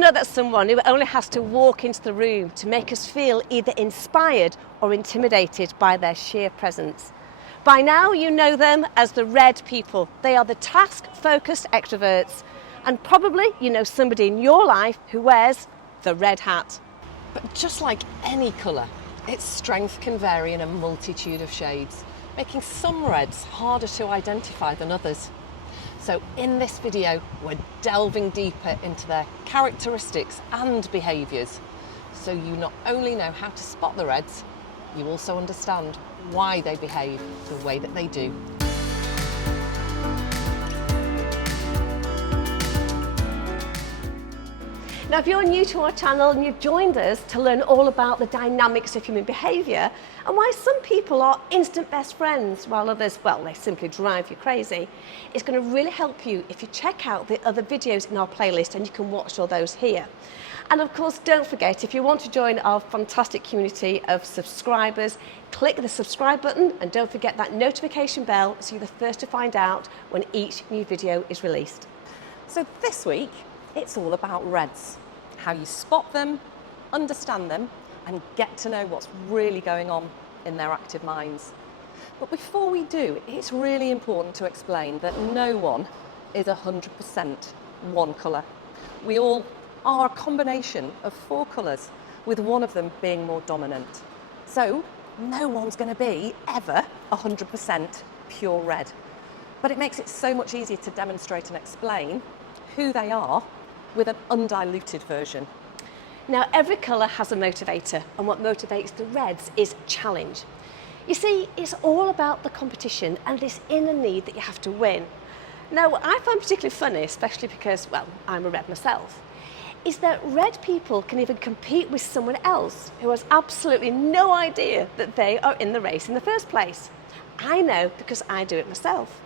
know that someone who only has to walk into the room to make us feel either inspired or intimidated by their sheer presence. By now you know them as the red people. They are the task-focused extroverts. And probably you know somebody in your life who wears the red hat. But just like any colour, its strength can vary in a multitude of shades, making some reds harder to identify than others. So in this video, we're delving deeper into their characteristics and behaviours, so you not only know how to spot the reds, you also understand why they behave the way that they do. Now, if you're new to our channel and you've joined us to learn all about the dynamics of human behaviour and why some people are instant best friends while others, well, they simply drive you crazy, it's going to really help you if you check out the other videos in our playlist, and you can watch all those here. And of course, don't forget, if you want to join our fantastic community of subscribers, click the subscribe button and don't forget that notification bell so you're the first to find out when each new video is released. So this week, it's all about reds, how you spot them, understand them, and get to know what's really going on in their active minds. But before we do, it's really important to explain that no one is 100% one colour. We all are a combination of 4 colours, with one of them being more dominant. So no one's going to be ever 100% pure red. But it makes it so much easier to demonstrate and explain who they are with an undiluted version. Now, every colour has a motivator, and what motivates the reds is challenge. You see, it's all about the competition and this inner need that you have to win. Now, what I find particularly funny, especially because, well, I'm a red myself, is that red people can even compete with someone else who has absolutely no idea that they are in the race in the first place. I know because I do it myself.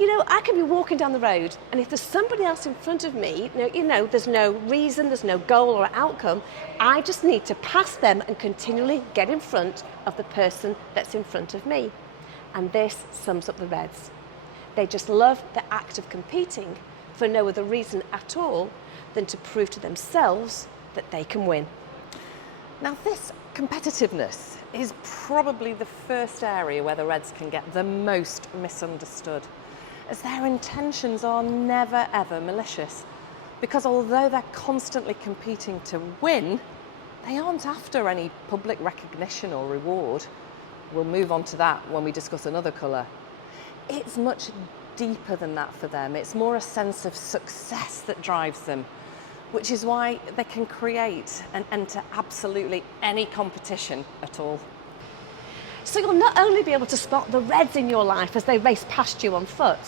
You know, I can be walking down the road, and if there's somebody else in front of me, there's no reason, there's no goal or outcome, I just need to pass them and continually get in front of the person that's in front of me. And this sums up the reds. They just love the act of competing for no other reason at all than to prove to themselves that they can win. Now, this competitiveness is probably the first area where the reds can get the most misunderstood, as their intentions are never ever malicious. Because although they're constantly competing to win, they aren't after any public recognition or reward. We'll move on to that when we discuss another colour. It's much deeper than that for them. It's more a sense of success that drives them, which is why they can create and enter absolutely any competition at all. So you'll not only be able to spot the reds in your life as they race past you on foot,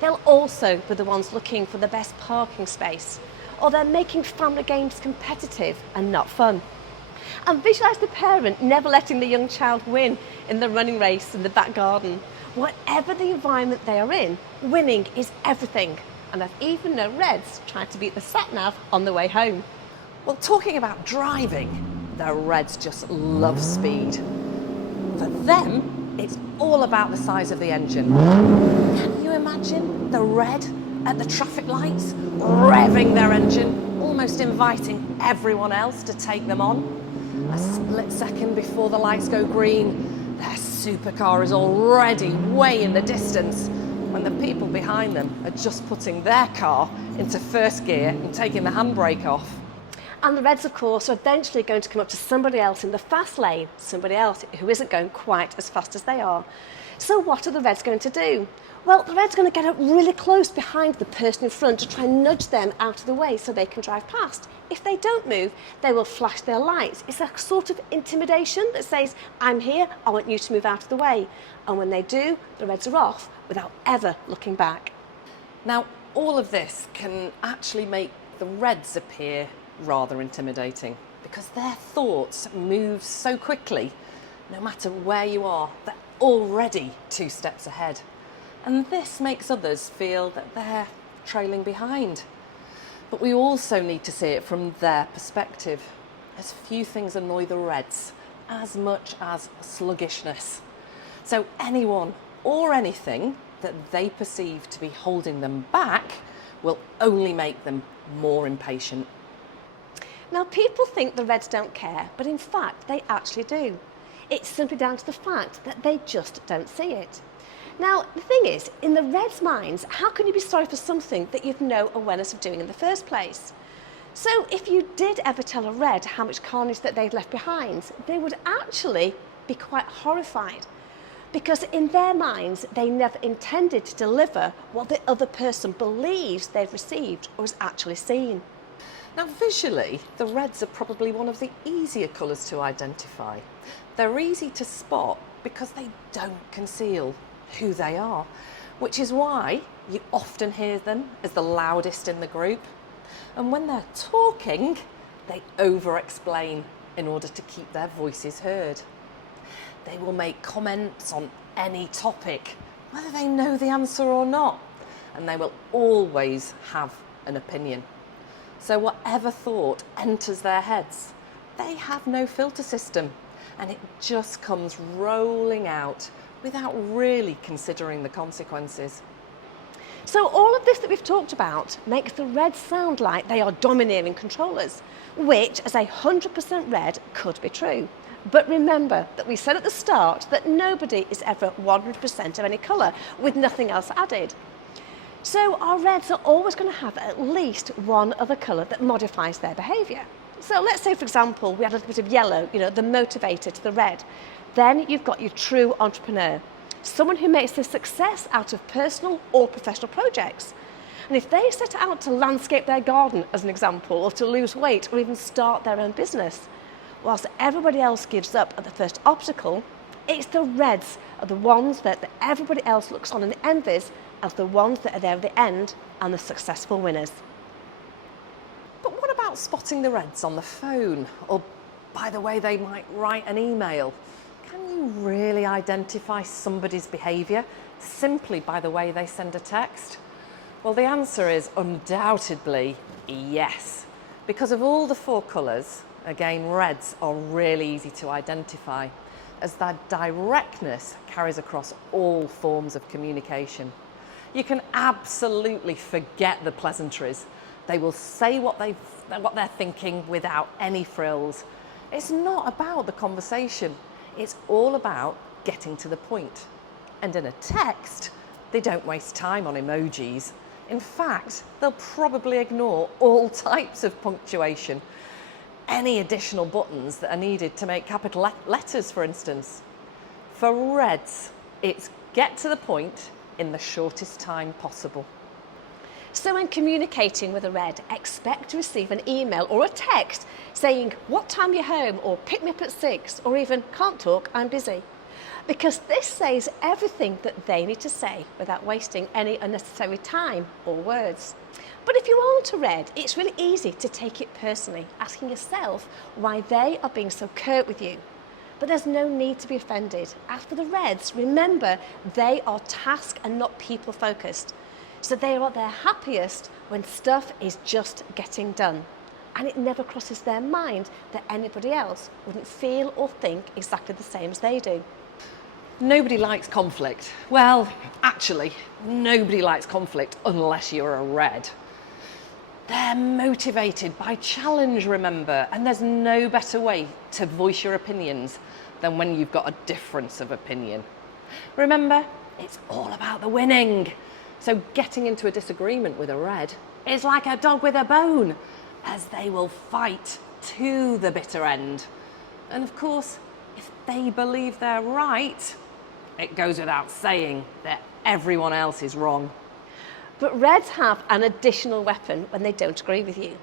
they'll also be the ones looking for the best parking space, or they're making family games competitive and not fun. And visualise the parent never letting the young child win in the running race in the back garden. Whatever the environment they are in, winning is everything. And I've even known reds trying to beat the sat-nav on the way home. Well, talking about driving, the reds just love speed. For them, it's all about the size of the engine. Can you imagine the red at the traffic lights, revving their engine, almost inviting everyone else to take them on? A split second before the lights go green, their supercar is already way in the distance, when the people behind them are just putting their car into first gear and taking the handbrake off. And the reds, of course, are eventually going to come up to somebody else in the fast lane, somebody else who isn't going quite as fast as they are. So what are the reds going to do? Well, the reds are going to get up really close behind the person in front to try and nudge them out of the way so they can drive past. If they don't move, they will flash their lights. It's a sort of intimidation that says, I'm here, I want you to move out of the way. And when they do, the reds are off without ever looking back. Now, all of this can actually make the reds appear rather intimidating, because their thoughts move so quickly. No matter where you are, they're already 2 steps ahead. And this makes others feel that they're trailing behind. But we also need to see it from their perspective, as few things annoy the reds as much as sluggishness. So anyone or anything that they perceive to be holding them back will only make them more impatient. Now, people think the reds don't care, but in fact, they actually do. It's simply down to the fact that they just don't see it. Now, the thing is, in the reds' minds, how can you be sorry for something that you've no awareness of doing in the first place? So if you did ever tell a red how much carnage that they'd left behind, they would actually be quite horrified, because in their minds, they never intended to deliver what the other person believes they've received or has actually seen. Now visually, the reds are probably one of the easier colours to identify. They're easy to spot because they don't conceal who they are, which is why you often hear them as the loudest in the group. And when they're talking, they over-explain in order to keep their voices heard. They will make comments on any topic, whether they know the answer or not, and they will always have an opinion. So whatever thought enters their heads, they have no filter system, and it just comes rolling out without really considering the consequences. So all of this that we've talked about makes the reds sound like they are domineering controllers, which as 100% red could be true. But remember that we said at the start that nobody is ever 100% of any colour with nothing else added. So our reds are always going to have at least one other colour that modifies their behaviour. So let's say, for example, we add a little bit of yellow, the motivator to the red. Then you've got your true entrepreneur, someone who makes a success out of personal or professional projects. And if they set out to landscape their garden, as an example, or to lose weight or even start their own business, whilst everybody else gives up at the first obstacle, it's the reds are the ones that everybody else looks on and envies as the ones that are there at the end and the successful winners. But what about spotting the reds on the phone, or by the way they might write an email? Can you really identify somebody's behaviour simply by the way they send a text? Well, the answer is undoubtedly yes. Because of all the four colours, again, reds are really easy to identify, as their directness carries across all forms of communication. You can absolutely forget the pleasantries. They will say what they're thinking without any frills. It's not about the conversation. It's all about getting to the point. And in a text, they don't waste time on emojis. In fact, they'll probably ignore all types of punctuation. Any additional buttons that are needed to make capital letters, for instance. For reds, it's get to the point in the shortest time possible. So when communicating with a red, expect to receive an email or a text saying, what time you're home, or pick me up at 6, or even can't talk, I'm busy. Because this says everything that they need to say without wasting any unnecessary time or words. But if you aren't a red, it's really easy to take it personally, asking yourself why they are being so curt with you. But there's no need to be offended. As for the reds, remember, they are task and not people focused. So they are at their happiest when stuff is just getting done. And it never crosses their mind that anybody else wouldn't feel or think exactly the same as they do. Nobody likes conflict. Well, actually, nobody likes conflict unless you're a red. They're motivated by challenge, remember, and there's no better way to voice your opinions than when you've got a difference of opinion. Remember, it's all about the winning. So getting into a disagreement with a red is like a dog with a bone, as they will fight to the bitter end. And of course, if they believe they're right, it goes without saying that everyone else is wrong. But reds have an additional weapon when they don't agree with you.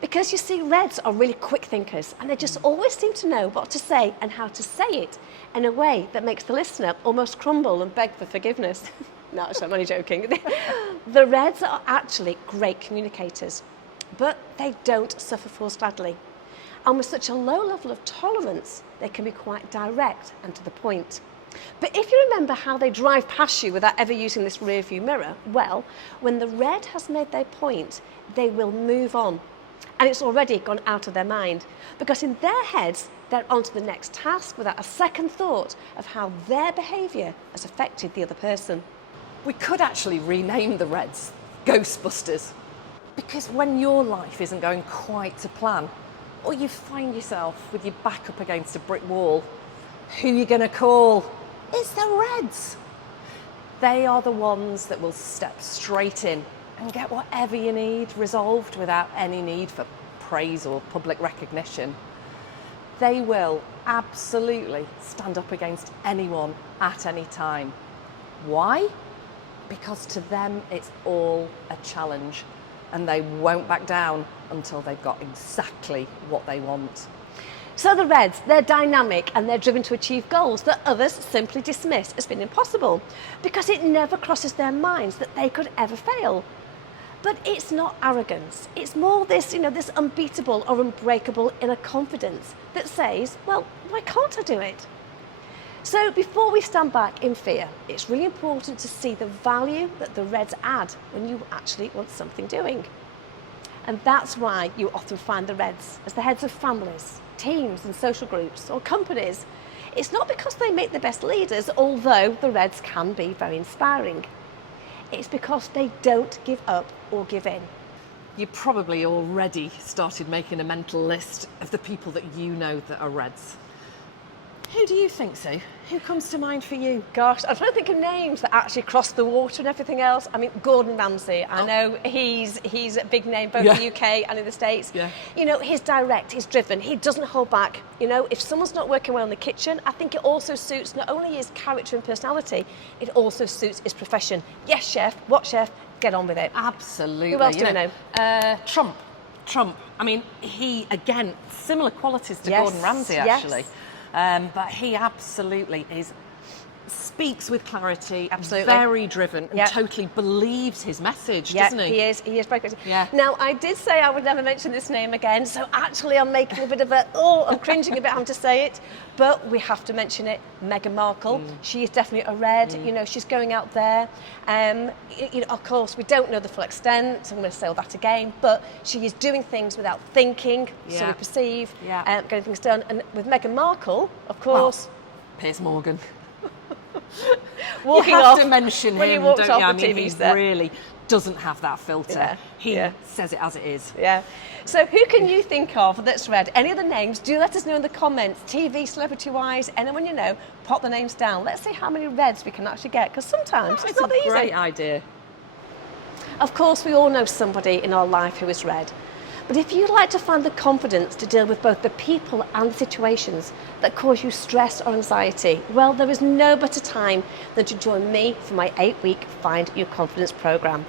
Because you see, reds are really quick thinkers, and they just always seem to know what to say and how to say it in a way that makes the listener almost crumble and beg for forgiveness. No, actually, I'm only joking. The reds are actually great communicators, but they don't suffer fools gladly. And with such a low level of tolerance, they can be quite direct and to the point. But if you remember how they drive past you without ever using this rear view mirror, well, when the red has made their point, they will move on. And it's already gone out of their mind, because in their heads, they're on to the next task without a second thought of how their behaviour has affected the other person. We could actually rename the reds Ghostbusters, because when your life isn't going quite to plan, or you find yourself with your back up against a brick wall, who are you going to call? It's the Reds. They are the ones that will step straight in and get whatever you need resolved without any need for praise or public recognition. They will absolutely stand up against anyone at any time. Why? Because to them it's all a challenge, and they won't back down until they've got exactly what they want. So the Reds, they're dynamic and they're driven to achieve goals that others simply dismiss as being impossible, because it never crosses their minds that they could ever fail. But it's not arrogance. It's more this, this unbeatable or unbreakable inner confidence that says, well, why can't I do it? So before we stand back in fear, it's really important to see the value that the Reds add when you actually want something doing. And that's why you often find the Reds as the heads of families, teams and social groups or companies. It's not because they make the best leaders, although the Reds can be very inspiring. It's because they don't give up or give in. You probably already started making a mental list of the people that you know that are Reds. Who do you think, Sue? Who comes to mind for you? Gosh, I'm trying to think of names that actually cross the water and everything else. I mean, Gordon Ramsay, I know he's a big name both in the UK and in the States. Yeah. He's direct, he's driven, he doesn't hold back. If someone's not working well in the kitchen, I think it also suits not only his character and personality, it also suits his profession. Yes, chef, what chef? Get on with it. Absolutely. Who else do we know? Trump. I mean, he, again, similar qualities to Gordon Ramsay, actually. Yes. But he absolutely speaks with clarity, absolutely very driven, and totally believes his message, doesn't he? He is very good. Yeah. Now, I did say I would never mention this name again, so actually I'm making a bit of I'm cringing a bit having to say it, but we have to mention it. Meghan Markle, she is definitely a Red, she's going out there. Of course, we don't know the full extent, I'm going to say all that again, but she is doing things without thinking, so we perceive, getting things done. And with Meghan Markle, of course... Piers Morgan. Walking you have off to mention him, when he walks don't off you? I the mean, TV he set. really doesn't have that filter. He says it as it is. Yeah. So who can you think of that's Red? Any other names? Do let us know in the comments. TV, celebrity-wise, anyone you know, pop the names down. Let's see how many Reds we can actually get, because sometimes it's not easy. Great idea. Of course, we all know somebody in our life who is Red. But if you'd like to find the confidence to deal with both the people and the situations that cause you stress or anxiety, well, there is no better time than to join me for my 8-week Find Your Confidence programme.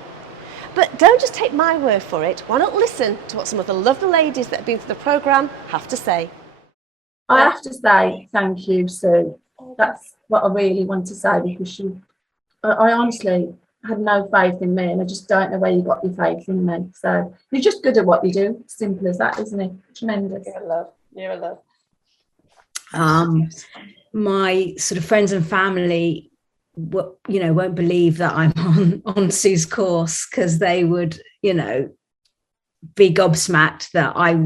But don't just take my word for it. Why not listen to what some of the lovely ladies that have been through the programme have to say? I have to say thank you, Sue. That's what I really want to say, because I honestly had no faith in me, and I just don't know where you got your faith in me. So you're just good at what you do. Simple as that, isn't it? Tremendous. You're a love. You're a love. My sort of friends and family, won't believe that I'm on Sue's course, because they would, be gobsmacked that I'm,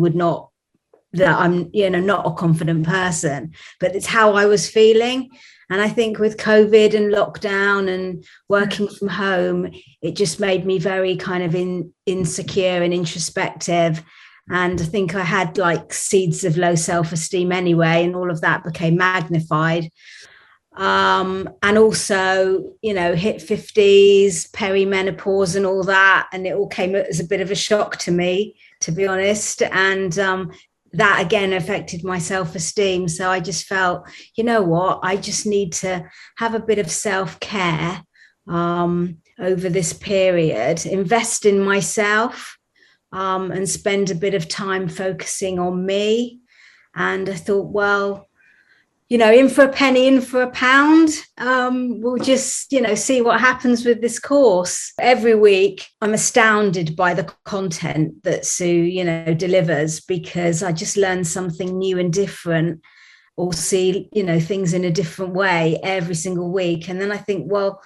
not a confident person. But it's how I was feeling. And I think with COVID and lockdown and working from home, it just made me very kind of insecure and introspective. And I think I had like seeds of low self-esteem anyway, and all of that became magnified. And also, hit 50s, perimenopause and all that. And it all came as a bit of a shock to me, to be honest. And that again affected my self-esteem. So I just felt, you know what, I just need to have a bit of self-care over this period, invest in myself, and spend a bit of time focusing on me. And I thought, well, in for a penny, in for a pound. We'll just, see what happens with this course. Every week, I'm astounded by the content that Sue, delivers, because I just learn something new and different, or see, things in a different way every single week. And then I think, well,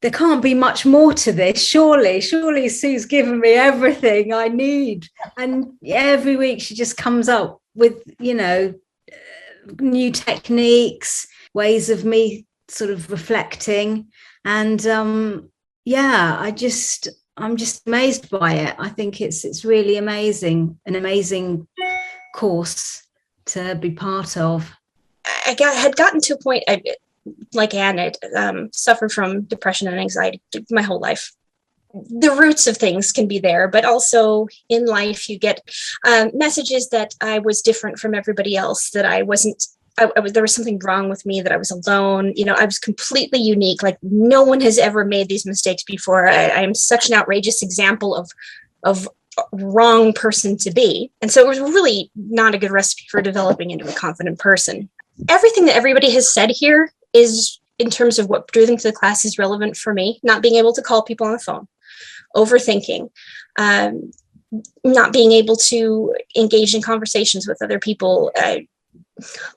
there can't be much more to this. Surely Sue's given me everything I need. And every week she just comes up with, new techniques, ways of me sort of reflecting. And I'm just amazed by it. I think it's really amazing, an amazing course to be part of? Had gotten to a point, like Anne, suffered from depression and anxiety my whole life. The roots of things can be there, but also in life you get messages that I was different from everybody else, that I wasn't, there was something wrong with me, that I was alone. You know, I was completely unique. Like no one has ever made these mistakes before. I am such an outrageous example of wrong person to be. And so it was really not a good recipe for developing into a confident person. Everything that everybody has said here is, in terms of what drew them to the class, is relevant for me. Not being able to call people on the phone, overthinking, not being able to engage in conversations with other people,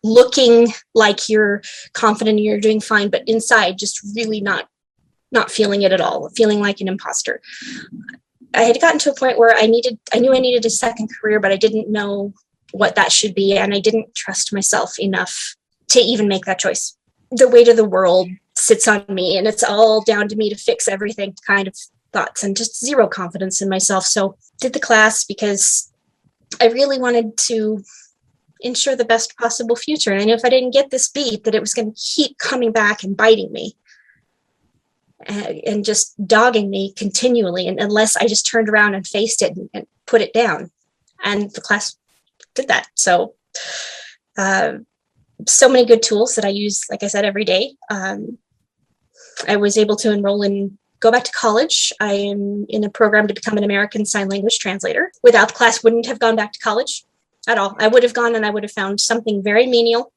looking like you're confident and you're doing fine, but inside just really not feeling it at all, feeling like an imposter. I had gotten to a point where I knew I needed a second career, but I didn't know what that should be, and I didn't trust myself enough to even make that choice. The weight of the world sits on me, and it's all down to me to fix everything kind of thoughts, and just zero confidence in myself. So did the class because I really wanted to ensure the best possible future. And I knew if I didn't get this beat, that it was going to keep coming back and biting me and just dogging me continually, and unless I just turned around and faced it and put it down. And the class did that. So so many good tools that I use, like I said, every day. I was able to go back to college. I am in a program to become an American Sign Language translator. Without the class, wouldn't have gone back to college at all. I would have gone and I would have found something very menial,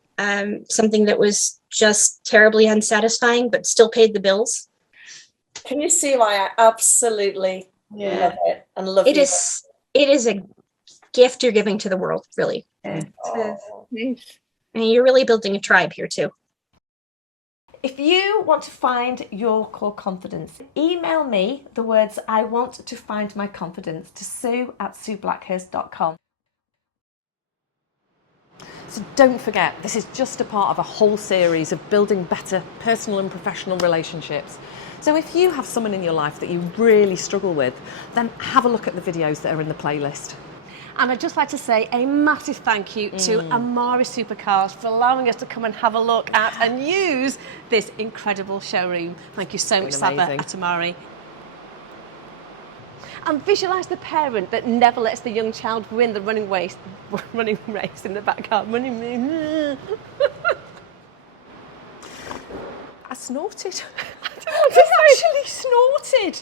something that was just terribly unsatisfying, but still paid the bills. Can you see why I absolutely love it and love it? It is a gift you're giving to the world, really. Yeah. And you're really building a tribe here too. If you want to find your core confidence, email me the words "I want to find my confidence" to sue@sueblackhurst.com. So don't forget, this is just a part of a whole series of building better personal and professional relationships. So if you have someone in your life that you really struggle with, then have a look at the videos that are in the playlist. And I'd just like to say a massive thank you to AMARI Supercars for allowing us to come and have a look at and use this incredible showroom. Thank you so much, Saba, at AMARI. And visualise the parent that never lets the young child win the running race in the backyard. I snorted. I actually snorted.